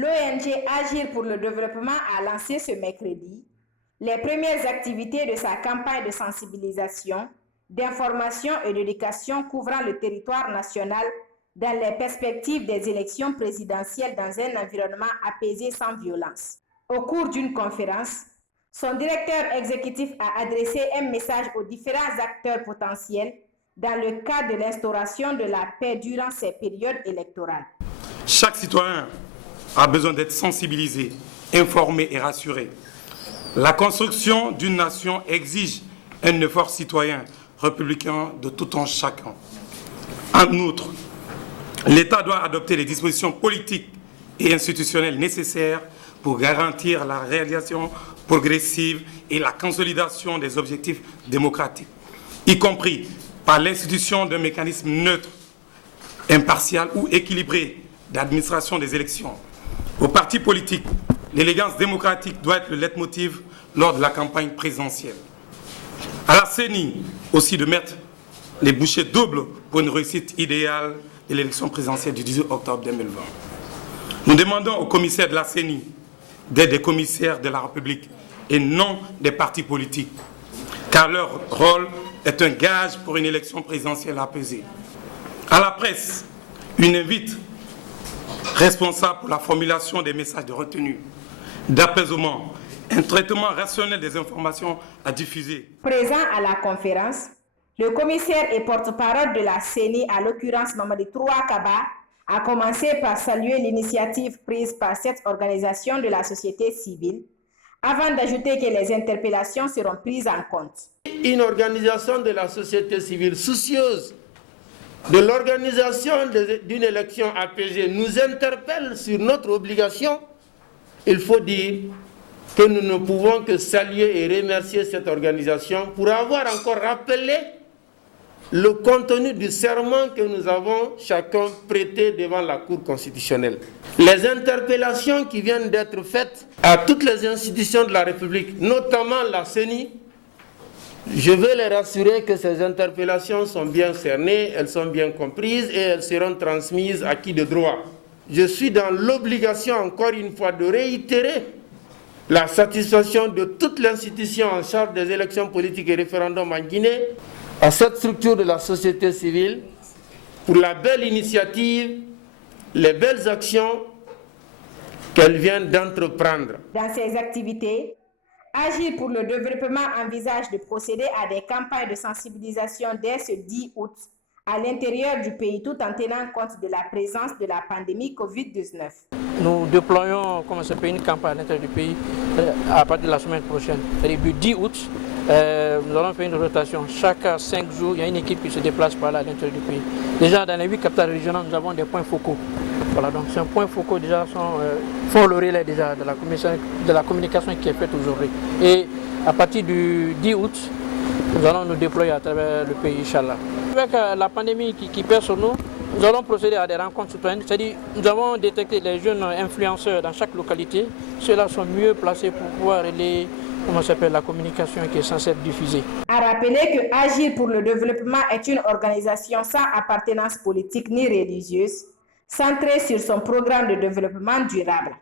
L'ONG Agir pour le développement a lancé ce mercredi les premières activités de sa campagne de sensibilisation, d'information et d'éducation couvrant le territoire national dans les perspectives des élections présidentielles dans un environnement apaisé sans violence. Au cours d'une conférence, son directeur exécutif a adressé un message aux différents acteurs potentiels dans le cadre de l'instauration de la paix durant ces périodes électorales. Chaque citoyen a besoin d'être sensibilisé, informé et rassuré. La construction d'une nation exige un effort citoyen républicain de tout un chacun. En outre, l'État doit adopter les dispositions politiques et institutionnelles nécessaires pour garantir la réalisation progressive et la consolidation des objectifs démocratiques, y compris par l'institution d'un mécanisme neutre, impartial ou équilibré d'administration des élections. Aux partis politiques, l'élégance démocratique doit être le leitmotiv lors de la campagne présidentielle. À la CENI aussi de mettre les bouchées doubles pour une réussite idéale de l'élection présidentielle du 18 octobre 2020. Nous demandons aux commissaires de la CENI d'être des commissaires de la République et non des partis politiques, car leur rôle est un gage pour une élection présidentielle apaisée. À la presse, une invite responsable pour la formulation des messages de retenue, d'apaisement, un traitement rationnel des informations à diffuser. Présent à la conférence, le commissaire et porte-parole de la CENI, à l'occurrence Mamadi Trouakaba, a commencé par saluer l'initiative prise par cette organisation de la société civile, avant d'ajouter que les interpellations seront prises en compte. Une organisation de la société civile soucieuse de l'organisation d'une élection apaisée nous interpelle sur notre obligation. Il faut dire que nous ne pouvons que saluer et remercier cette organisation pour avoir encore rappelé le contenu du serment que nous avons chacun prêté devant la Cour constitutionnelle. Les interpellations qui viennent d'être faites à toutes les institutions de la République, notamment la CENI, je veux les rassurer que ces interpellations sont bien cernées, elles sont bien comprises et elles seront transmises à qui de droit. Je suis dans l'obligation, encore une fois, de réitérer la satisfaction de toute l'institution en charge des élections politiques et référendums en Guinée, à cette structure de la société civile, pour la belle initiative, les belles actions qu'elle vient d'entreprendre. Dans ces activités, Agir pour le développement envisage de procéder à des campagnes de sensibilisation dès ce 10 août à l'intérieur du pays, tout en tenant compte de la présence de la pandémie Covid-19. Nous déployons une campagne à l'intérieur du pays à partir de la semaine prochaine. C'est-à-dire du 10 août, nous allons faire une rotation. Chaque 5 jours, il y a une équipe qui se déplace par là à l'intérieur du pays. Déjà, dans les 8 capitales régionales, nous avons des points focaux. Voilà, donc ces points focaux déjà font le relais déjà de la communication qui est faite aujourd'hui. Et à partir du 10 août, nous allons nous déployer à travers le pays, Inch'Allah. Avec la pandémie qui pèse sur nous, nous allons procéder à des rencontres citoyennes, c'est-à-dire nous avons détecté les jeunes influenceurs dans chaque localité. Ceux-là sont mieux placés pour pouvoir relayer la communication qui est censée être diffusée. À rappeler que Agir pour le développement est une organisation sans appartenance politique ni religieuse, centrée sur son programme de développement durable.